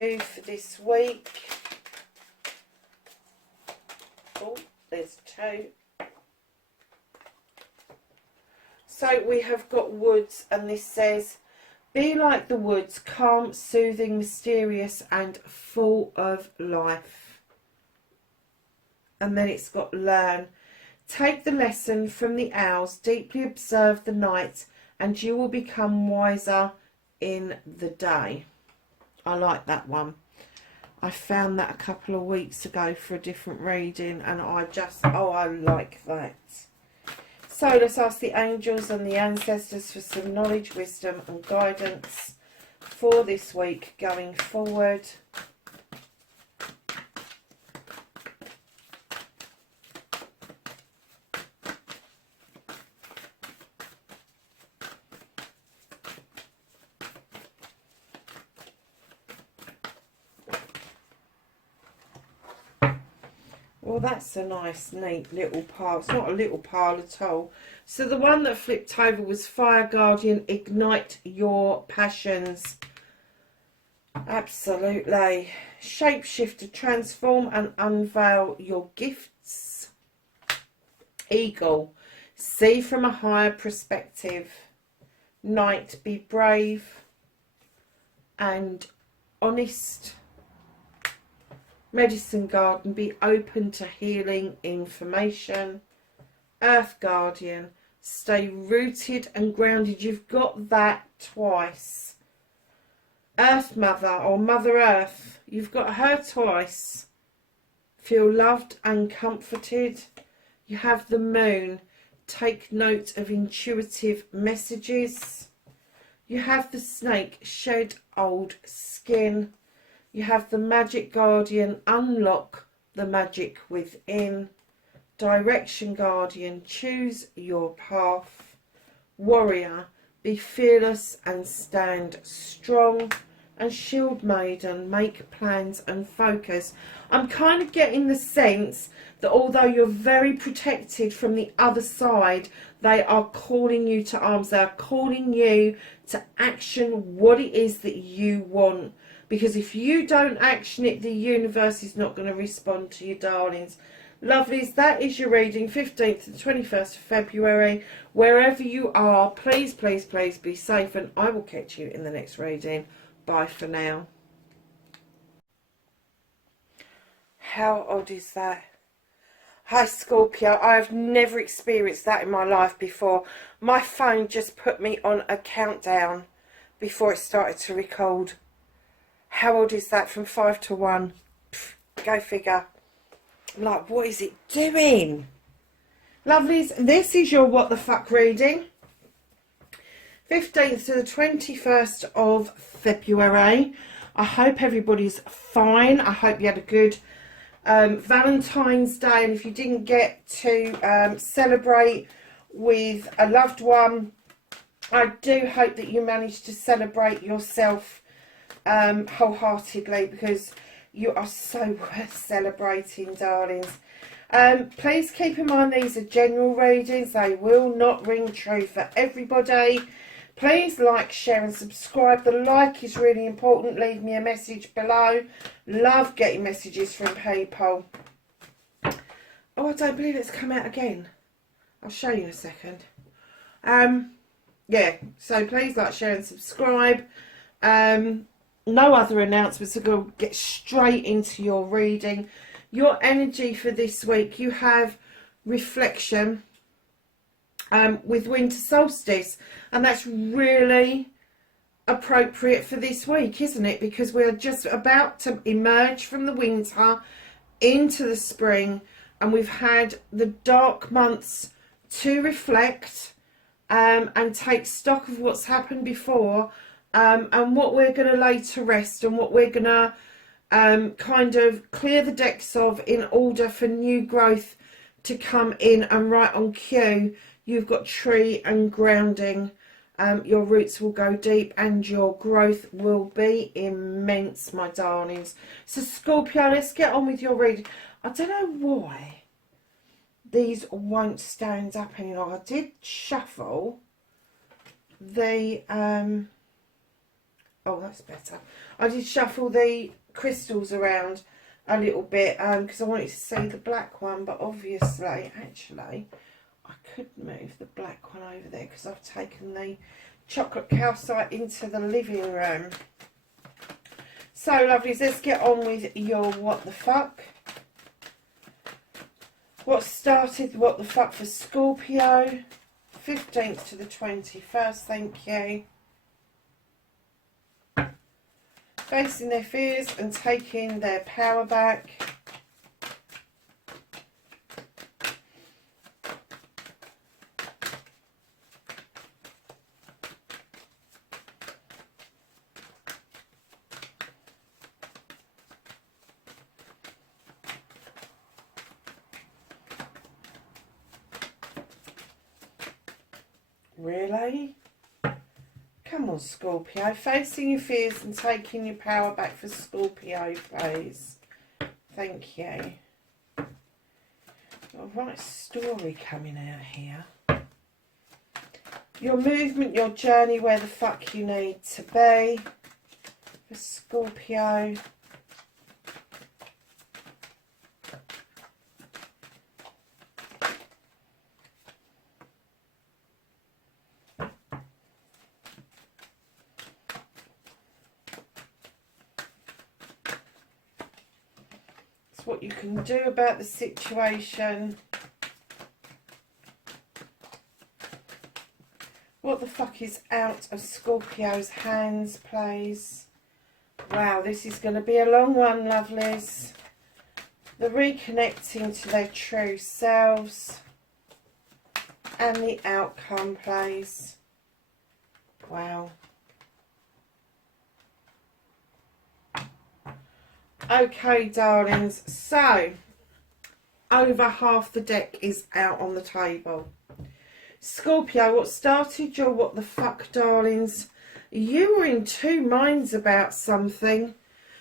For this week. Oh, there's two. So we have got woods, and this says, be like the woods, calm, soothing, mysterious, and full of life. And then it's got learn. Take the lesson from the owls, deeply observe the night, and you will become wiser in the day. I like that one. I found that a couple of weeks ago for a different reading, and I like that. So let's ask the angels and the ancestors for some knowledge, wisdom and guidance for this week going forward. Well, that's a nice, neat little pile. It's not a little pile at all. So the one that flipped over was Fire Guardian, ignite your passions. Absolutely. Shapeshifter, transform and unveil your gifts. Eagle, see from a higher perspective. Knight, be brave and honest. Medicine Garden, be open to healing information. Earth Guardian, stay rooted and grounded. You've got that twice. Earth Mother or Mother Earth, you've got her twice. Feel loved and comforted. You have the Moon, take note of intuitive messages. You have the Snake, shed old skin. You have the Magic Guardian, unlock the magic within. Direction Guardian, choose your path. Warrior, be fearless and stand strong. And Shield Maiden, make plans and focus. I'm kind of getting the sense that although you're very protected from the other side, they are calling you to arms. They are calling you to action what it is that you want. Because if you don't action it, the universe is not going to respond to you, darlings. Lovelies, that is your reading, 15th to the 21st of February. Wherever you are, please, please, please be safe, and I will catch you in the next reading. Bye for now. How odd is that? Hi Scorpio, I have never experienced that in my life before. My phone just put me on a countdown before it started to record. How old is that? From 5 to 1. Pff, go figure. I'm like, what is it doing? Lovelies, this is your what the fuck reading. 15th to the 21st of February. I hope everybody's fine. I hope you had a good Valentine's Day. And if you didn't get to celebrate with a loved one, I do hope that you managed to celebrate yourself wholeheartedly, because you are so worth celebrating, darlings. Please keep in mind these are general readings. They will not ring true for everybody. Please like, share and subscribe. The like is really important. Leave me a message below. Love getting messages from people. Oh, I don't believe it's come out again. I'll show you in a second. Yeah, so please like, share and subscribe. No other announcements. So go get straight into your reading. Your energy for this week, you have reflection with winter solstice, and that's really appropriate for this week, isn't it? Because we're just about to emerge from the winter into the spring, and we've had the dark months to reflect and take stock of what's happened before, and what we're going to lay to rest, and what we're going to kind of clear the decks of in order for new growth to come in. And right on cue, you've got tree and grounding. Your roots will go deep and your growth will be immense, my darlings. So Scorpio, let's get on with your reading. I don't know why these won't stand up any longer. I did shuffle the oh, that's better. I did shuffle the crystals around a little bit because I wanted to see the black one, but obviously, actually, I could move the black one over there because I've taken the chocolate calcite into the living room. So, lovelies, let's get on with your what the fuck. What started what the fuck for Scorpio? 15th to the 21st, thank you. Facing their fears and taking their power back. Really? Come on, Scorpio. Facing your fears and taking your power back for Scorpio, please. Thank you. Got a right story coming out here. Your movement, your journey, where the fuck you need to be for Scorpio. What you can do about the situation. What the fuck is out of Scorpio's hands, please? Wow, this is going to be a long one, lovelies. The reconnecting to their true selves. And the outcome, please. Wow. Okay, darlings, so over half the deck is out on the table. Scorpio, what started your what the fuck, darlings? You were in two minds about something.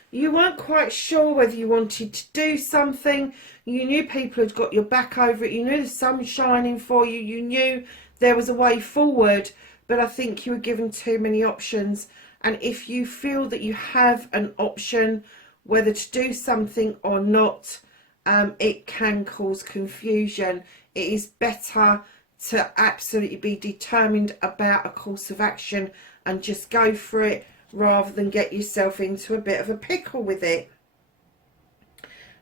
You weren't quite sure whether you wanted to do something. You knew people had got your back over it. You knew the sun was shining for you. You knew there was a way forward, but I think you were given too many options. And if you feel that you have an option, whether to do something or not, it can cause confusion. It is better to absolutely be determined about a course of action and just go for it rather than get yourself into a bit of a pickle with it.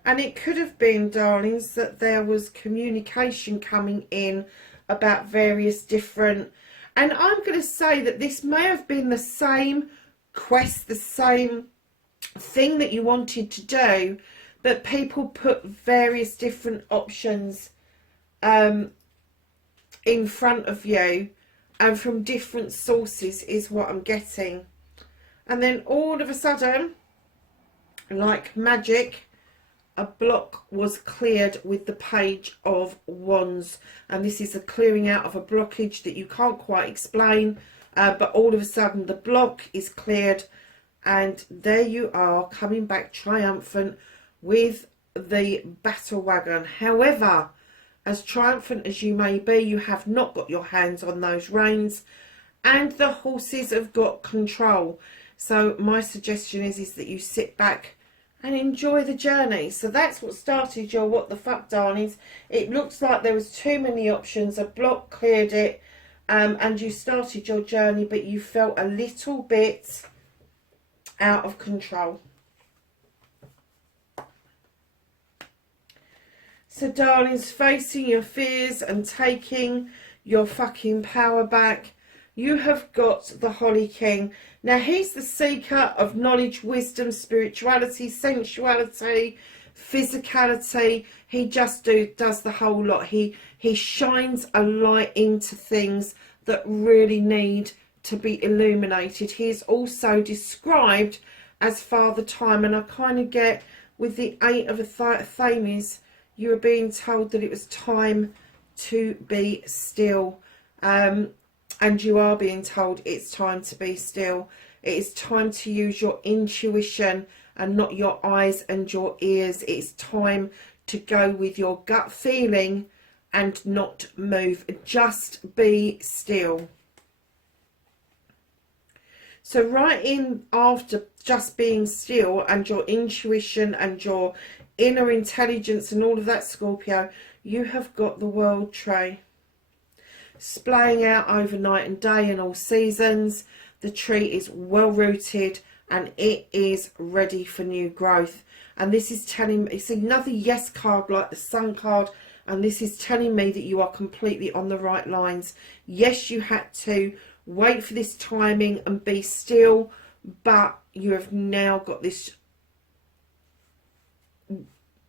And it could have been, darlings, that there was communication coming in about various different, and I'm going to say that this may have been the same quest, the same thing that you wanted to do, but people put various different options in front of you, and from different sources is what I'm getting. And then all of a sudden, like magic, a block was cleared with the Page of Wands, and this is a clearing out of a blockage that you can't quite explain, but all of a sudden the block is cleared. And there you are, coming back triumphant with the battle wagon. However, as triumphant as you may be, you have not got your hands on those reins, and the horses have got control. So my suggestion is that you sit back and enjoy the journey. So that's what started your what the fuck, darlings. It looks like there was too many options. A block cleared it, and you started your journey, but you felt a little bit out of control. So, darlings, facing your fears and taking your fucking power back, you have got the Holly King. Now, he's the seeker of knowledge, wisdom, spirituality, sensuality, physicality. He just does the whole lot. He shines a light into things that really need to be illuminated. He is also described as Father Time, and I kind of get with the Eight of Thames, you were being told that it was time to be still. And you are being told it's time to be still. It is time to use your intuition and not your eyes and your ears. It's time to go with your gut feeling and not move. Just be still. So right in after just being still and your intuition and your inner intelligence and all of that, Scorpio, you have got the World Tree. Splaying out overnight and day in all seasons. The tree is well rooted and it is ready for new growth. And this is telling me, it's another yes card like the Sun card, and this is telling me that you are completely on the right lines. Yes, you had to wait for this timing and be still, but you have now got this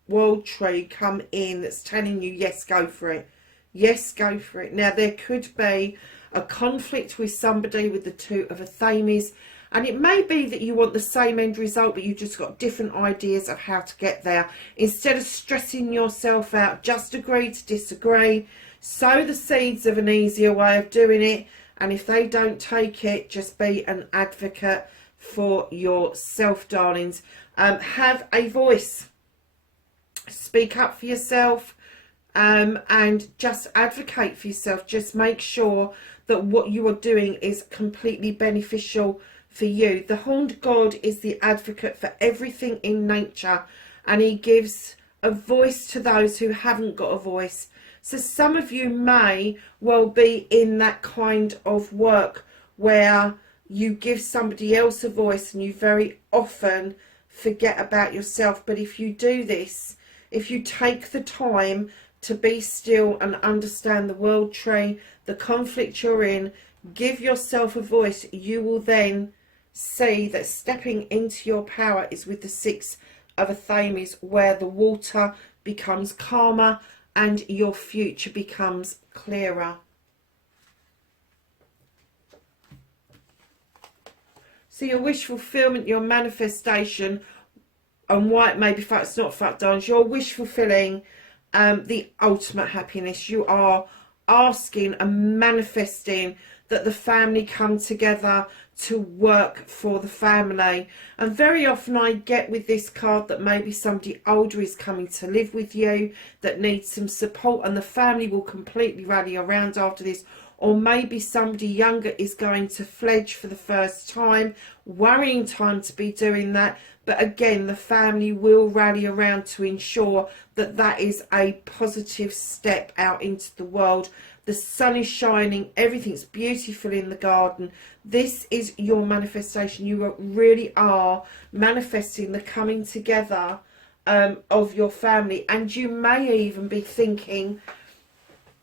World Tree come in that's telling you, yes, go for it. Yes, go for it. Now, there could be a conflict with somebody with the Two of Athames, and it may be that you want the same end result, but you just got different ideas of how to get there. Instead of stressing yourself out, just agree to disagree. Sow the seeds of an easier way of doing it, and if they don't take it, just be an advocate for yourself, darlings. Have a voice. Speak up for yourself. And just advocate for yourself. Just make sure that what you are doing is completely beneficial for you. The Horned God is the advocate for everything in nature, and he gives a voice to those who haven't got a voice. So some of you may well be in that kind of work where you give somebody else a voice and you very often forget about yourself. But if you do this, if you take the time to be still and understand the World Tree, the conflict you're in, give yourself a voice, you will then see that stepping into your power is with the Six of Athames, where the water becomes calmer and your future becomes clearer. So your wish fulfillment, your manifestation, and why it may be fact, it's not fact, darlings, your wish fulfilling the ultimate happiness. You are asking and manifesting that the family come together to work for the family. And very often I get with this card that maybe somebody older is coming to live with you that needs some support, and the family will completely rally around after this. Or maybe somebody younger is going to fledge for the first time. Worrying time to be doing that. But again, the family will rally around to ensure that that is a positive step out into the world. The sun is shining. Everything's beautiful in the garden. This is your manifestation. You really are manifesting the coming together of your family. And you may even be thinking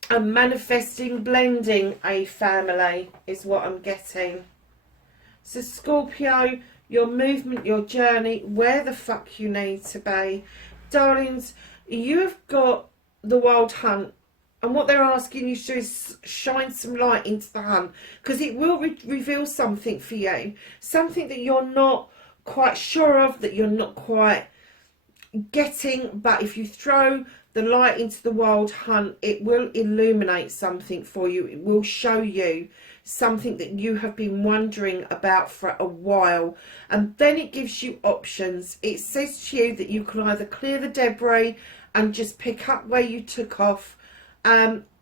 and manifesting blending a family is what I'm getting. So Scorpio, your movement, your journey, where the fuck you need to be. Darlings, you have got the Wild Hunt, and what they're asking you to do is shine some light into the hunt, because it will reveal something for you, something that you're not quite sure of, that you're not quite getting. But if you throw the light into the Wild Hunt, it will illuminate something for you. It will show you something that you have been wondering about for a while, and then it gives you options. It says to you that you can either clear the debris and just pick up where you took off,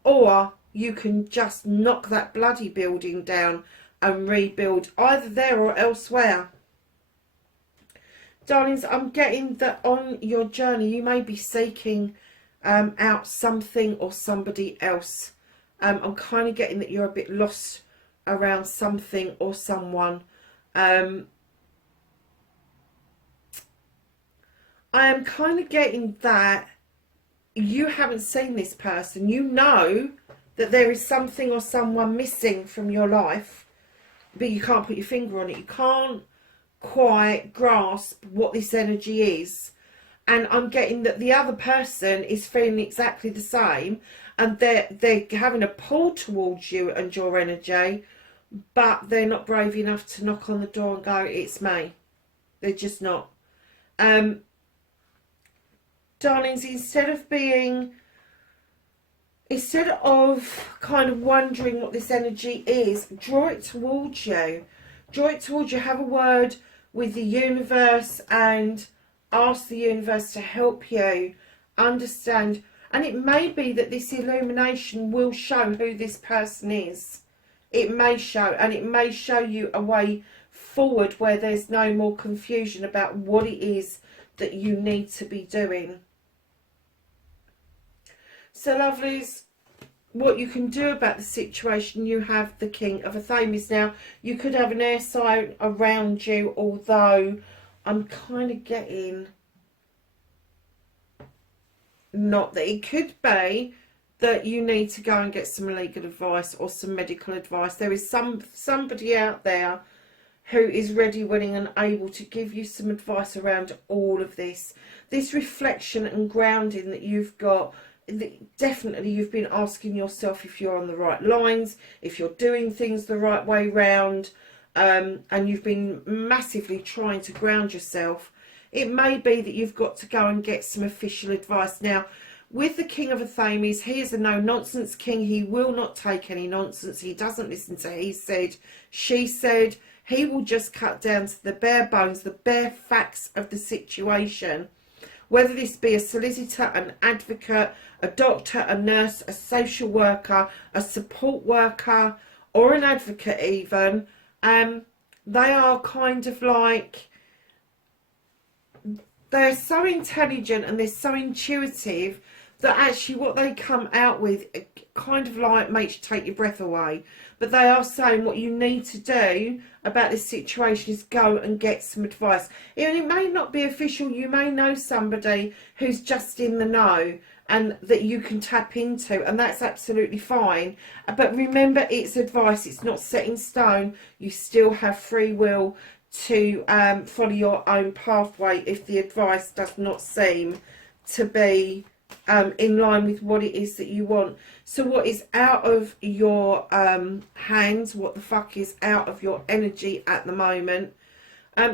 or you can just knock that bloody building down and rebuild either there or elsewhere. Darlings, I'm getting that on your journey you may be seeking out something or somebody else. I'm kind of getting that you're a bit lost around something or someone. I am kind of getting that you haven't seen this person. You know that there is something or someone missing from your life, but you can't put your finger on it. You can't quite grasp what this energy is. And I'm getting that the other person is feeling exactly the same, and they're having a pull towards you and your energy, but they're not brave enough to knock on the door and go, it's me. They're just not. Darlings, instead instead of kind of wondering what this energy is, draw it towards you. Draw it towards you. Have a word with the universe and ask the universe to help you understand. And it may be that this illumination will show who this person is. It may show, and it may show you a way forward where there's no more confusion about what it is that you need to be doing. So lovelies, what you can do about the situation, you have the King of Athames. Now, you could have an air sign around you, although I'm kind of getting, not that it could be that you need to go and get some legal advice or some medical advice. There is somebody out there who is ready, willing and able to give you some advice around all of this. This reflection and grounding that you've got, definitely you've been asking yourself if you're on the right lines, if you're doing things the right way round, and you've been massively trying to ground yourself. It may be that you've got to go and get some official advice. Now, with the King of Athames, he is a no-nonsense king. He will not take any nonsense. He doesn't listen to he said, she said. He will just cut down to the bare bones, the bare facts of the situation. Whether this be a solicitor, an advocate, a doctor, a nurse, a social worker, a support worker, or an advocate even, they are kind of like, they're so intelligent and they're so intuitive that actually what they come out with kind of like makes you take your breath away. But they are saying what you need to do about this situation is go and get some advice. It may not be official. You may know somebody who's just in the know and that you can tap into, and that's absolutely fine. But remember, it's advice. It's not set in stone. You still have free will to follow your own pathway if the advice does not seem to be in line with what it is that you want. So what is out of your hands, what the fuck is out of your energy at the moment,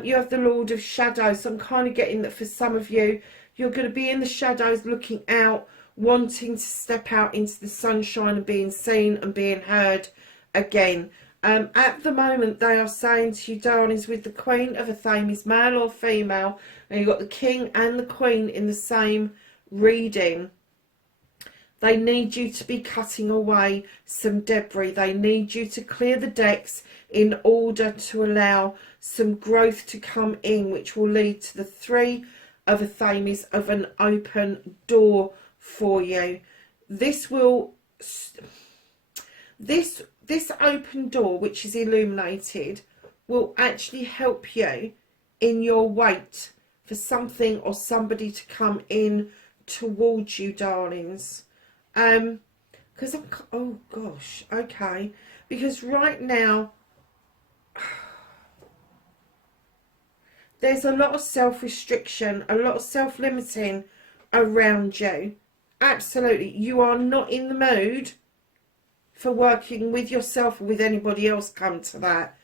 you have the Lord of Shadows. So I'm kind of getting that for some of you, you're going to be in the shadows looking out, wanting to step out into the sunshine and being seen and being heard again. At the moment, they are saying to you, darlings, with the Queen of Athames, male or female, and you've got the King and the Queen in the same reading, they need you to be cutting away some debris. They need you to clear the decks in order to allow some growth to come in, which will lead to the Three of Athames, of an open door for you. This will, this open door, which is illuminated, will actually help you in your wait for something or somebody to come in towards you, darlings. Because I'm, oh gosh, okay, because right now there's a lot of self-restriction, a lot of self-limiting around you. Absolutely, you are not in the mood for working with yourself or with anybody else, come to that.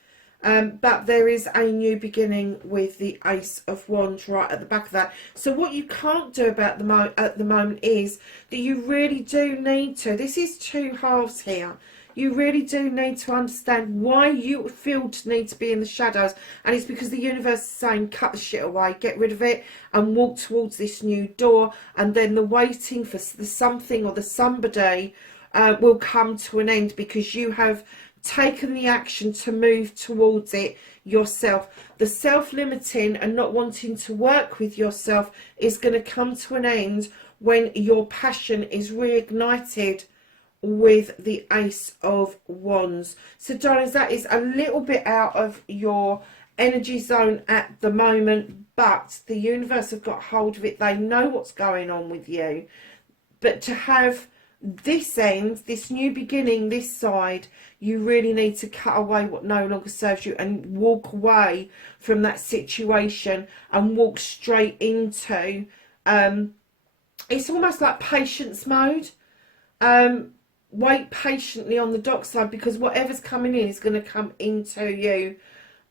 But there is a new beginning with the Ace of Wands right at the back of that. So what you can't do about at the moment is that you really do need to, this is two halves here, you really do need to understand why you feel to need to be in the shadows. And it's because the universe is saying cut the shit away, get rid of it and walk towards this new door. And then the waiting for the something or the somebody will come to an end because you have taken the action to move towards it yourself. The self-limiting and not wanting to work with yourself is going to come to an end when your passion is reignited with the Ace of Wands. So darlings, that is a little bit out of your energy zone at the moment, but the universe have got hold of it. They know what's going on with you. But to have this end, this new beginning, this side, you really need to cut away what no longer serves you and walk away from that situation and walk straight into it's almost like patience mode. Wait patiently on the dockside, because whatever's coming in is going to come into you,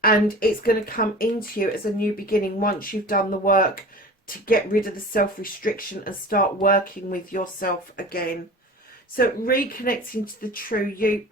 and it's going to come into you as a new beginning once you've done the work to get rid of the self-restriction and start working with yourself again. So reconnecting to the true you.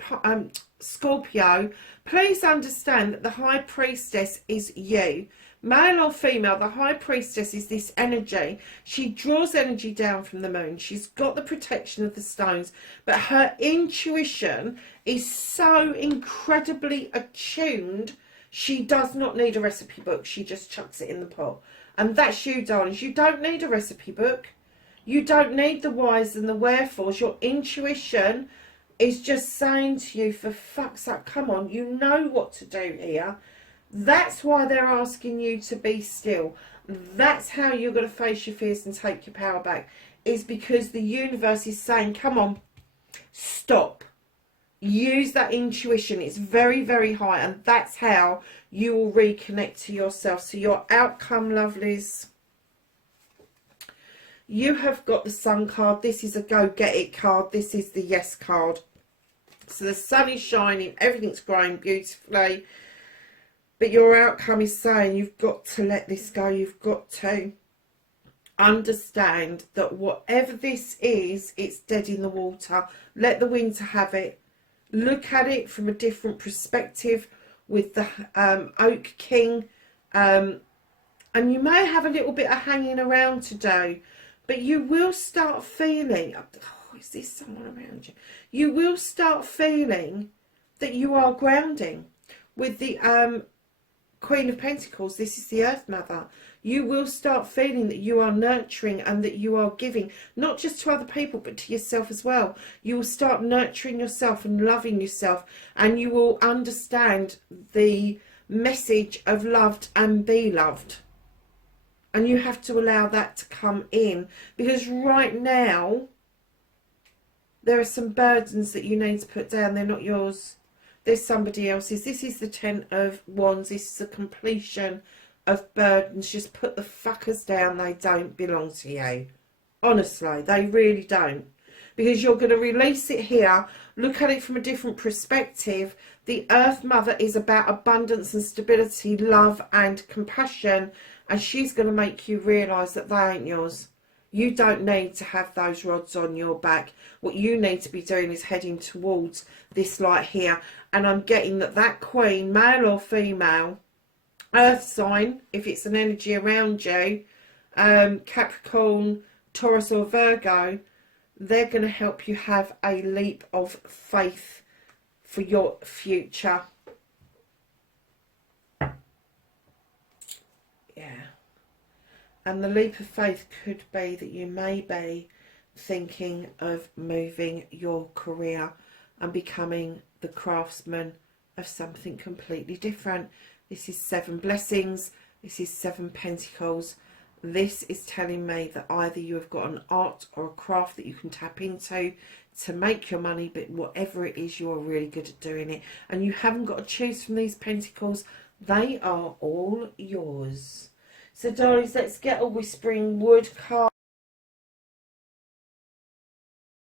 Scorpio, please understand that the High Priestess is you. Male or female, the High Priestess is this energy. She draws energy down from the moon. She's got the protection of the stones, but her intuition is so incredibly attuned, she does not need a recipe book. She just chucks it in the pot. And that's you, darlings. You don't need a recipe book. You don't need the whys and the wherefores. Your intuition is just saying to you, for fuck's sake, come on, you know what to do here. That's why they're asking you to be still. That's how you're going to face your fears and take your power back. Is because the universe is saying, come on, stop. Use that intuition. It's very, very high. And that's how you will reconnect to yourself. So your outcome, lovelies. You have got the Sun card. This is a go get it card. This is the yes card. So the sun is shining. Everything's growing beautifully. But your outcome is saying you've got to let this go. You've got to understand that whatever this is, it's dead in the water. Let the winter have it. Look at it from a different perspective with the Oak King. And you may have a little bit of hanging around to do. But you will start feeling, oh, is this someone around you? You will start feeling that you are grounding. With the Queen of Pentacles, this is the Earth Mother. You will start feeling that you are nurturing and that you are giving, not just to other people, but to yourself as well. You will start nurturing yourself and loving yourself, and you will understand the message of loved and be loved. And you have to allow that to come in, because right now there are some burdens that you need to put down. They're not yours. There's somebody else's. This is the Ten of Wands. This is the completion of burdens. Just put the fuckers down. They don't belong to you. Honestly, they really don't. Because you're going to release it here. Look at it from a different perspective. The Earth Mother is about abundance and stability, love and compassion. And she's going to make you realise that they ain't yours. You don't need to have those rods on your back. What you need to be doing is heading towards this light here. And I'm getting that that queen, male or female, earth sign, if it's an energy around you, Capricorn, Taurus or Virgo, they're going to help you have a leap of faith for your future. Yeah. And the leap of faith could be that you may be thinking of moving your career and becoming the craftsman of something completely different. This is 7 blessings. This is 7 pentacles. This is telling me that either you have got an art or a craft that you can tap into to make your money, but whatever it is, you're really good at doing it. And you haven't got to choose from these pentacles. They are all yours. So, darlings, let's get a Whispering Wood card.